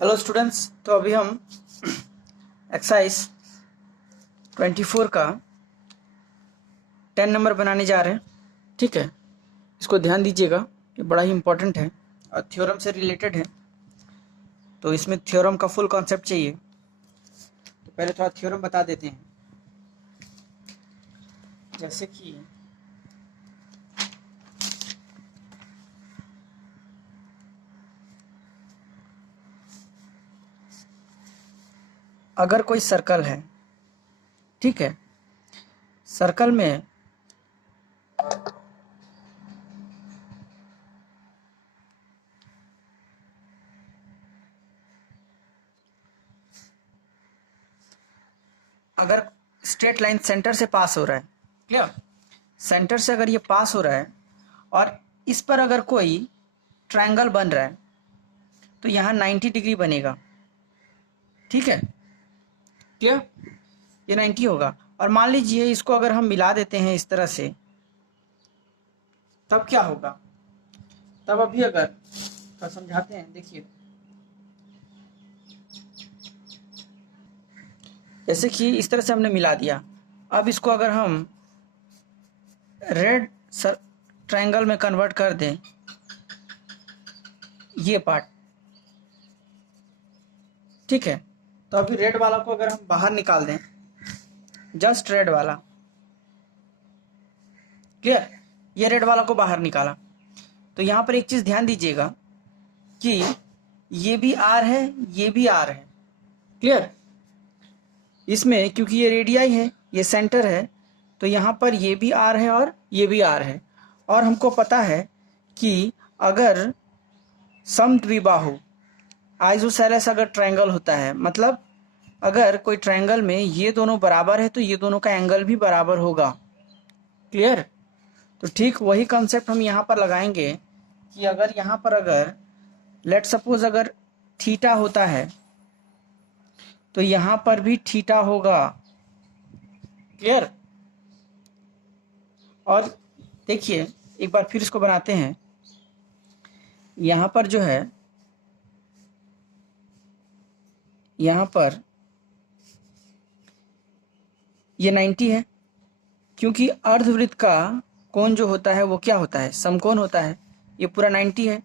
Hello students, तो अभी हम एक्सरसाइज 24 का 10 नंबर बनाने जा रहे हैं। ठीक है, इसको ध्यान दीजिएगा, ये बड़ा ही इम्पोर्टेंट है और थ्योरम से रिलेटेड है। तो इसमें थ्योरम का फुल कॉन्सेप्ट चाहिए। तो पहले थोड़ा थ्योरम बता देते हैं। जैसे कि अगर कोई सर्कल है, ठीक है, सर्कल में अगर स्ट्रेट लाइन सेंटर से पास हो रहा है, क्लियर, सेंटर से अगर ये पास हो रहा है और इस पर अगर कोई ट्रायंगल बन रहा है तो यहाँ 90 डिग्री बनेगा। ठीक है, क्लियर, ये 90 होगा। और मान लीजिए इसको अगर हम मिला देते हैं इस तरह से, तब क्या होगा? तब अभी अगर तो समझाते हैं, देखिए, जैसे कि इस तरह से हमने मिला दिया। अब इसको अगर हम रेड ट्रायंगल में कन्वर्ट कर दें, ये पार्ट, ठीक है, तो अभी रेड वाला को अगर हम बाहर निकाल दें, जस्ट रेड वाला, क्लियर, ये रेड वाला को बाहर निकाला, तो यहाँ पर एक चीज ध्यान दीजिएगा कि ये भी आर है, ये भी आर है, क्लियर। इसमें क्योंकि ये रेडियाई है, ये सेंटर है, तो यहाँ पर ये भी आर है और ये भी आर है। और हमको पता है कि अगर समद्विबाहु आइसोसेलेस अगर ट्रायंगल होता है, मतलब अगर कोई ट्रायंगल में ये दोनों बराबर है तो ये दोनों का एंगल भी बराबर होगा, क्लियर। तो ठीक वही कंसेप्ट हम यहाँ पर लगाएंगे कि अगर यहाँ पर अगर लेट सपोज अगर थीटा होता है तो यहाँ पर भी थीटा होगा, क्लियर। और देखिए एक बार फिर इसको बनाते हैं। यहाँ पर जो है, यहाँ पर ये 90 है, क्योंकि अर्धवृत्त का कोण जो होता है वो क्या होता है? समकोण होता है। ये पूरा 90 है।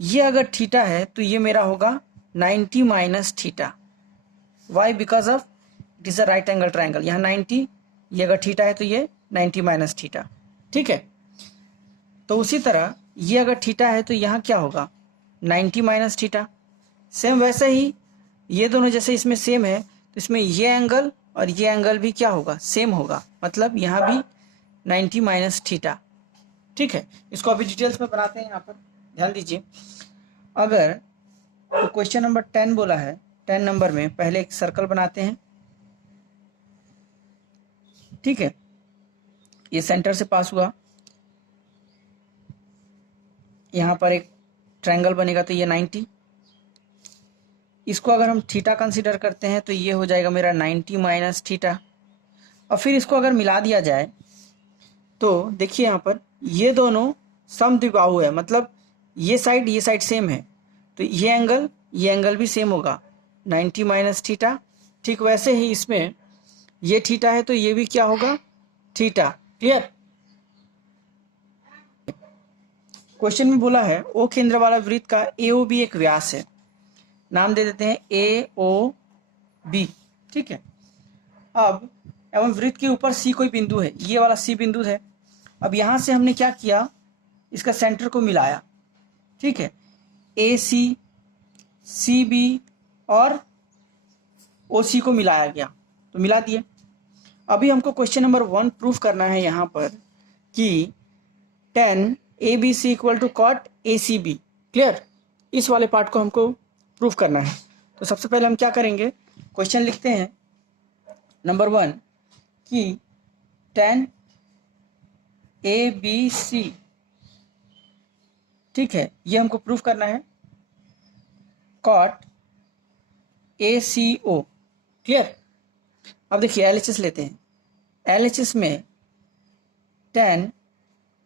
ये अगर थीटा है तो ये मेरा होगा 90 minus theta. Why? Because of it is a right angle triangle. यहाँ 90, ये अगर थीटा है तो ये 90 माइनस थीटा, ठीक है। तो उसी तरह ये अगर थीटा है तो यहाँ क्या होगा? 90 माइनस थीटा। सेम वैसे ही ये दोनों जैसे इसमें सेम है तो इसमें ये एंगल और ये एंगल भी क्या होगा? सेम होगा, मतलब यहाँ भी 90 माइनस थीटा, ठीक है। इसको अभी डिटेल्स में बनाते हैं। यहाँ पर ध्यान दीजिए, अगर तो क्वेश्चन नंबर 10 बोला है, 10 नंबर में पहले एक सर्कल बनाते हैं, ठीक है। ये सेंटर से पास हुआ, यहाँ पर एक ट्रायंगल बनेगा तो ये 90। इसको अगर हम थीटा कंसीडर करते हैं तो ये हो जाएगा मेरा 90 माइनस थीटा। और फिर इसको अगर मिला दिया जाए तो देखिए यहाँ पर ये दोनों समद्विबाहु है, मतलब ये साइड सेम है, तो ये एंगल भी सेम होगा, 90 माइनस थीटा। ठीक वैसे ही इसमें ये थीटा है तो ये भी क्या होगा? Theta, clear. क्वेश्चन में बोला है ओ केंद्र वाला वृत्त का AOB एक व्यास है, नाम दे देते हैं AOB, ठीक है। अब एवं वृत्त के ऊपर C कोई बिंदु है, ये वाला C बिंदु है। अब यहां से हमने क्या किया? इसका सेंटर को मिलाया, ठीक है। AC, CB और OC को मिलाया गया, तो मिला दिए। अभी हमको क्वेश्चन नंबर 1 प्रूफ करना है यहाँ पर कि tan ABC equal to cot ACB, क्लियर। इस वाले पार्ट को हमको प्रूफ करना है। तो सबसे पहले हम क्या करेंगे? क्वेश्चन लिखते हैं नंबर 1 कि tan ABC, ठीक है, ये हमको प्रूफ करना है cot ACO, क्लियर। अब देखिए LHS लेते हैं। LHS में tan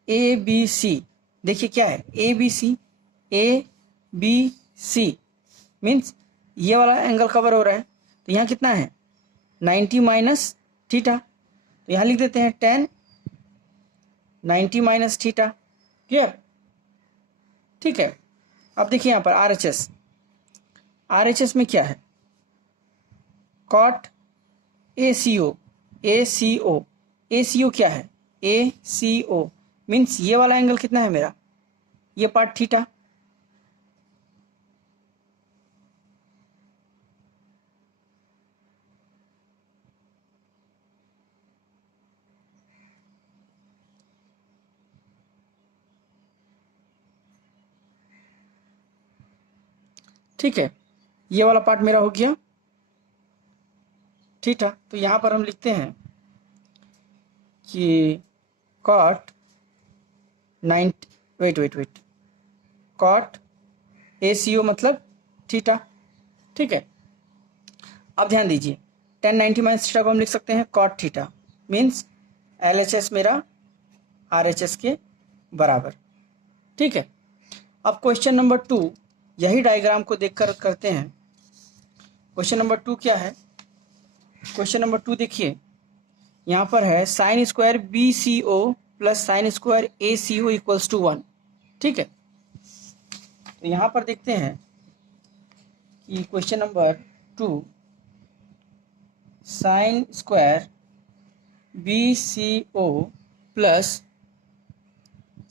ABC, देखिए क्या है? ABC, ABC, मीन्स ये वाला एंगल कवर हो रहा है, तो यहाँ कितना है 90 माइनस थीटा, तो यहाँ लिख देते हैं tan 90 माइनस थीटा। क्लियर? ठीक है। अब देखिए यहाँ पर RHS में क्या है, कॉट ACO क्या है, ACO मीन्स ये वाला एंगल कितना है मेरा, ये पार्ट थीटा। ठीक है, ये वाला पार्ट मेरा हो गया थीटा। तो यहाँ पर हम लिखते हैं कि कॉट 90 वेट कॉट ACO मतलब थीटा। ठीक है, अब ध्यान दीजिए tan 90 माइनस थीटा को हम लिख सकते हैं कॉट थीटा, मीन्स LHS मेरा RHS के बराबर। ठीक है, अब क्वेश्चन नंबर 2 यही डायग्राम को देखकर करते हैं। क्वेश्चन नंबर 2 क्या है, क्वेश्चन नंबर 2 देखिए, यहाँ पर है sine square BCO plus sine square ACO equals to 1। ठीक है, तो यहाँ पर देखते हैं कि question number 2 sine square BCO plus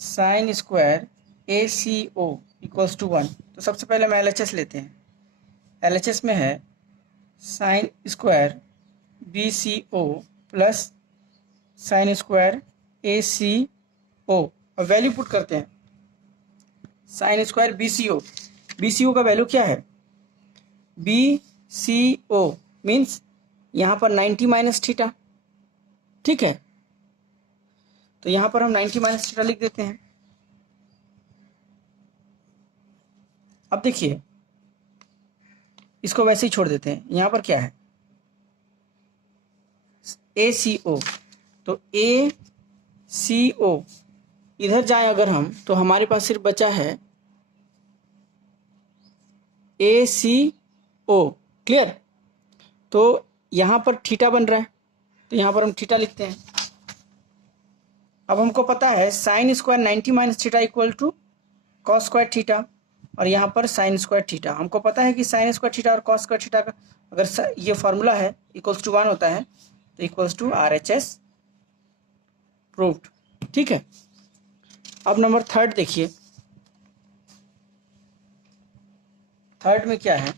sine square ACO equals to 1। तो सबसे पहले हम LHS लेते हैं। LHS में है sine square BCO plus sine square ACO, और वैल्यू पुट करते हैं। साइन स्क्वायर BCO का वैल्यू क्या है, BCO मीन्स यहाँ पर 90 माइनस थीटा। ठीक है, तो यहाँ पर हम 90 माइनस थीटा लिख देते हैं। अब देखिए इसको वैसे ही छोड़ देते हैं। यहाँ पर क्या है ACO, तो ACO इधर जाए अगर हम, तो हमारे पास सिर्फ बचा है ACO। क्लियर? तो यहाँ पर थीटा बन रहा है, तो यहाँ पर हम थीटा लिखते हैं। अब हमको पता है sine square 90 minus theta equal to cos square theta, और यहाँ पर साइन स्क्वायर थीटा। हमको पता है कि साइन स्क्वायर थीटा और कॉस स्क्वायर थीटा का अगर ये फॉर्मूला है इक्वल्स टू 1 होता है, तो इक्वल्स टू RHS प्रूव्ड। ठीक है, अब नंबर 3 देखिए। थर्ड में क्या है,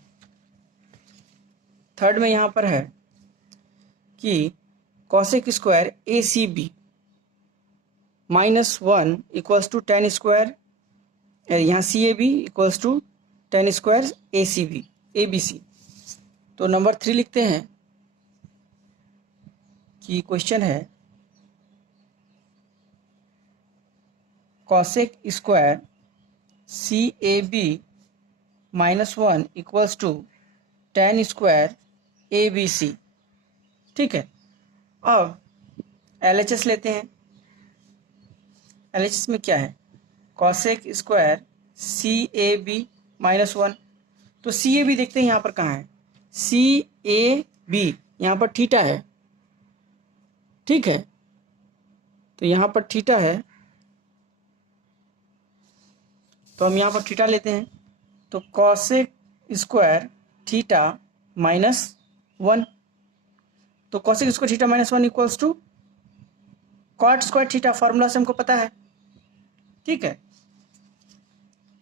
थर्ड में यहाँ पर है कि cosec square ACB minus 1 equals to tan square, यहाँ CAB equals to tan square ACB ABC। तो नंबर 3 लिखते हैं कि क्वेश्चन है cosec square CAB minus 1 equals to tan square ABC। ठीक है, अब LHS लेते हैं। LHS में क्या है कॉसेक स्क्वायर CAB माइनस 1, तो CAB देखते हैं यहाँ पर कहाँ है, CAB यहाँ पर थीटा है। ठीक है, तो यहाँ पर थीटा है, तो हम यहाँ पर थीटा लेते हैं। तो कॉसेक स्क्वायर थीटा माइनस 1, तो cosec square theta minus 1 equals to cot square theta, formula से हमको पता है। ठीक है,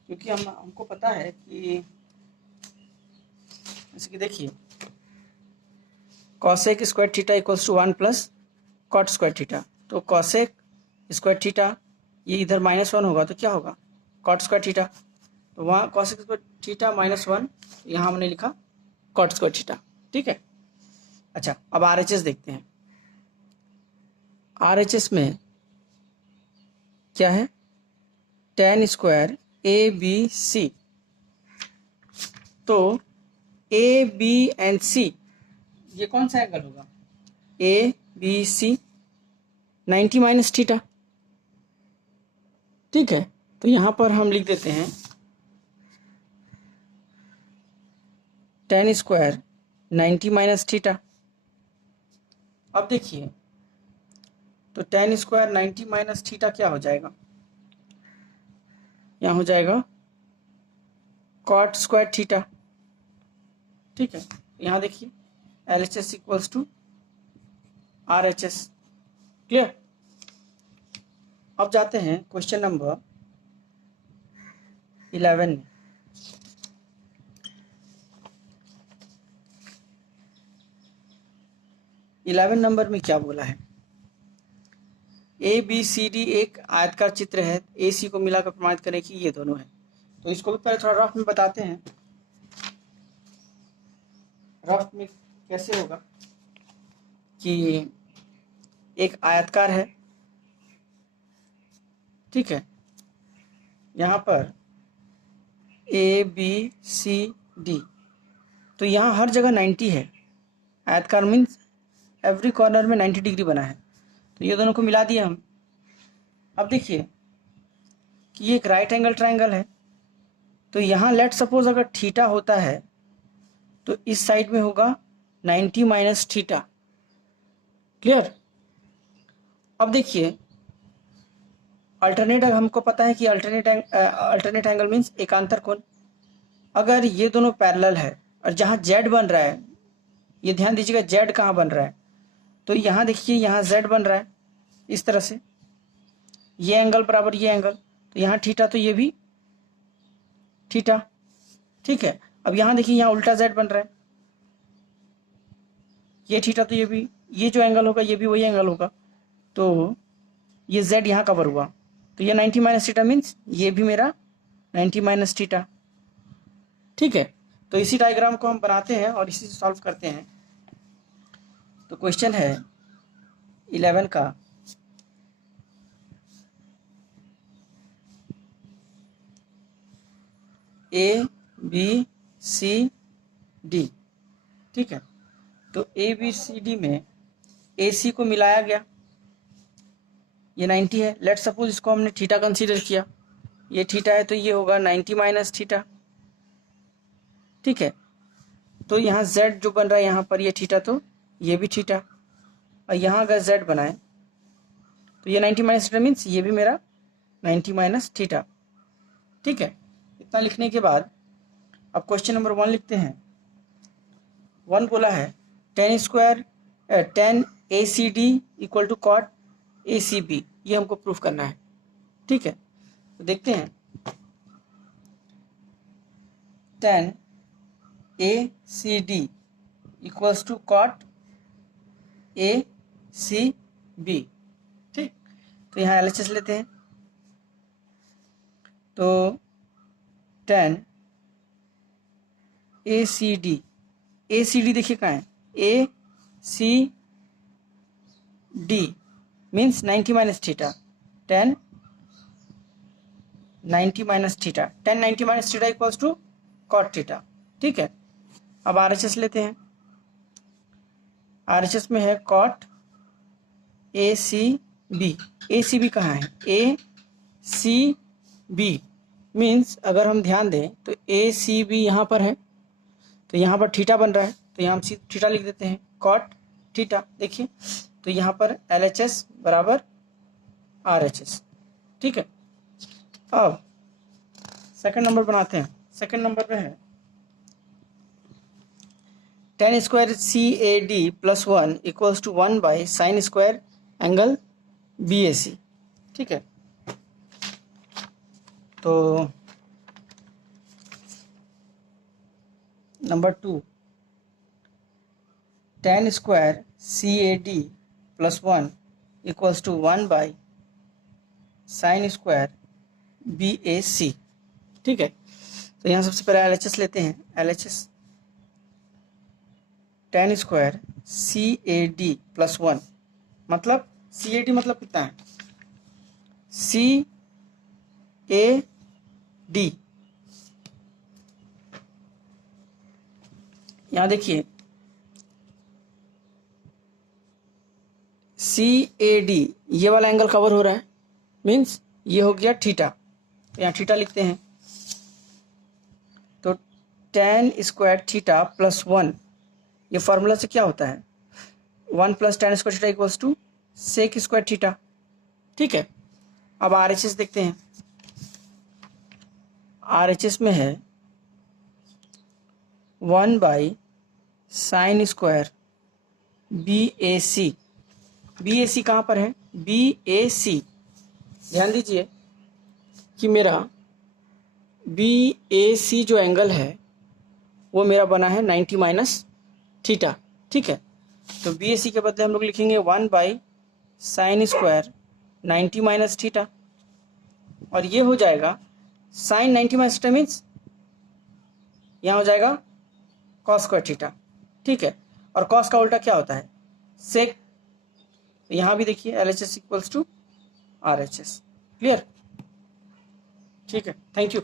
क्योंकि हमको पता है कि जैसे कि देखिए cosec square theta equals to 1 plus cot square theta, तो कॉसेक स्क्वायर थीटा ये इधर माइनस 1 होगा, तो क्या होगा कॉट स्क्वायर थीटा, तो वहाँ कॉसेक स्क्वायर थीटा माइनस 1, यहाँ हमने लिखा कॉट स्क्वायर थीटा। ठीक है, अच्छा अब RHS देखते हैं। RHS में क्या है tan स्क्वायर ABC, तो AB एंड C ये कौन सा एंगल होगा, ABC 90 माइनस थीटा। ठीक है, तो यहाँ पर हम लिख देते हैं टेन स्क्वायर 90 माइनस थीटा। अब देखिए, तो टेन स्क्वायर 90 माइनस थीटा क्या हो जाएगा, यहाँ हो जाएगा कॉट स्क्वायर थीटा। ठीक है, यहाँ देखिए LHS equals to RHS। Clear. अब जाते हैं क्वेश्चन नंबर 11 में। इलेवन नंबर में क्या बोला है, ABCD एक आयतकार चित्र है, AC को मिलाकर प्रमाणित करें कि ये दोनों है। तो इसको भी पहले थोड़ा रफ में बताते हैं। रफ में कैसे होगा कि एक आयतकार है, ठीक है, यहाँ पर ABCD, तो यहाँ हर जगह 90 है। आयतकार मीन्स एवरी कॉर्नर में 90 डिग्री बना है, तो ये दोनों को मिला दिया हम। अब देखिए कि ये एक राइट एंगल ट्रायंगल है, तो यहाँ लेट सपोज अगर थीटा होता है तो इस साइड में होगा 90 माइनस थीटा। क्लियर। अब देखिए अल्टरनेट, हमको पता है कि अल्टरनेट एंगल मीन्स एकांतर कोण। अगर ये दोनों पैरेलल है और जहाँ जेड बन रहा है, ये ध्यान दीजिएगा जेड कहाँ बन रहा है, तो यहाँ देखिए यहाँ जेड बन रहा है इस तरह से, ये एंगल बराबर ये एंगल, तो यहाँ थीटा, तो ये भी थीटा। ठीक है, अब यहाँ देखिए यहाँ उल्टा जेड बन रहा है, ये थीटा, तो ये भी, ये जो एंगल होगा ये भी वही एंगल होगा, तो ये जेड यहाँ कवर हुआ, तो ये 90 माइनस थीटा मीन्स ये भी मेरा 90 माइनस थीटा। ठीक है, तो इसी डायग्राम को हम बनाते हैं और इसी से सॉल्व करते हैं। तो क्वेश्चन है 11 का, ABCD। ठीक है, तो ABCD में AC को मिलाया गया, ये 90 है। लेट सपोज इसको हमने थीटा कंसीडर किया, ये थीटा है तो ये होगा 90 माइनस थीटा। ठीक है, तो यहाँ Z जो बन रहा है यहाँ पर ये थीटा, तो ये भी थीटा, और यहाँ अगर Z बनाए तो ये 90 माइनस थीटा मीन्स ये भी मेरा 90 माइनस थीटा। ठीक है, इतना लिखने के बाद अब क्वेश्चन नंबर 1 लिखते हैं। 1 बोला है tan ACD equal to cot ACB, ये हमको प्रूफ करना है। ठीक है, तो देखते हैं tan ACD equals to cot ACB। ठीक, तो यहाँ LHS लेते हैं, तो tan ACD देखिए कहाँ है, ACD means 90 minus theta, tan 90 minus theta, tan 90 minus theta equals to cot theta. ठीक है, अब RHS लेते हैं। RHS में है कॉट ACB। ACB कहाँ है, ACB मीन्स अगर हम ध्यान दें तो ACB यहाँ पर है, तो यहाँ पर थीटा बन रहा है, तो यहाँ हम थीटा लिख देते हैं, कॉट थीटा। देखिए तो यहाँ पर LHS बराबर RHS। ठीक है, अब सेकंड नंबर बनाते हैं। सेकंड नंबर पे है tan square CAD plus 1 equals to 1 by sine square angle BAC। ठीक है, तो number 2 tan square CAD plus 1 equals to 1 by sine square BAC। ठीक है, तो यहाँ सबसे पहले LHS लेते हैं। LHS tan square CAD plus 1, मतलब CAD मतलब कितना है, CAD, यहाँ देखिए CAD ये वाला एंगल कवर हो रहा है, मीन्स ये हो गया थीटा, तो यहाँ थीटा लिखते हैं। तो tan स्क्वायर थीटा प्लस 1, ये फार्मूला से क्या होता है 1 plus tan square theta equals to sec square theta. ठीक है, अब RHS देखते हैं। RHS में है 1 by sine square BAC। BAC कहाँ पर है, BAC ध्यान दीजिए कि मेरा BAC जो एंगल है वो मेरा बना है 90 माइनस थीटा। ठीक है, तो BAC के बदले हम लोग लिखेंगे 1 by sine square 90 minus theta, और ये हो जाएगा साइन 90 माइनस थीटा मीन्स यहाँ हो जाएगा कॉस स्क्वायर थीटा। ठीक है, और कॉस का उल्टा क्या होता है सेक, यहाँ भी देखिए LHS equals to RHS। Clear? ठीक है, थैंक यू।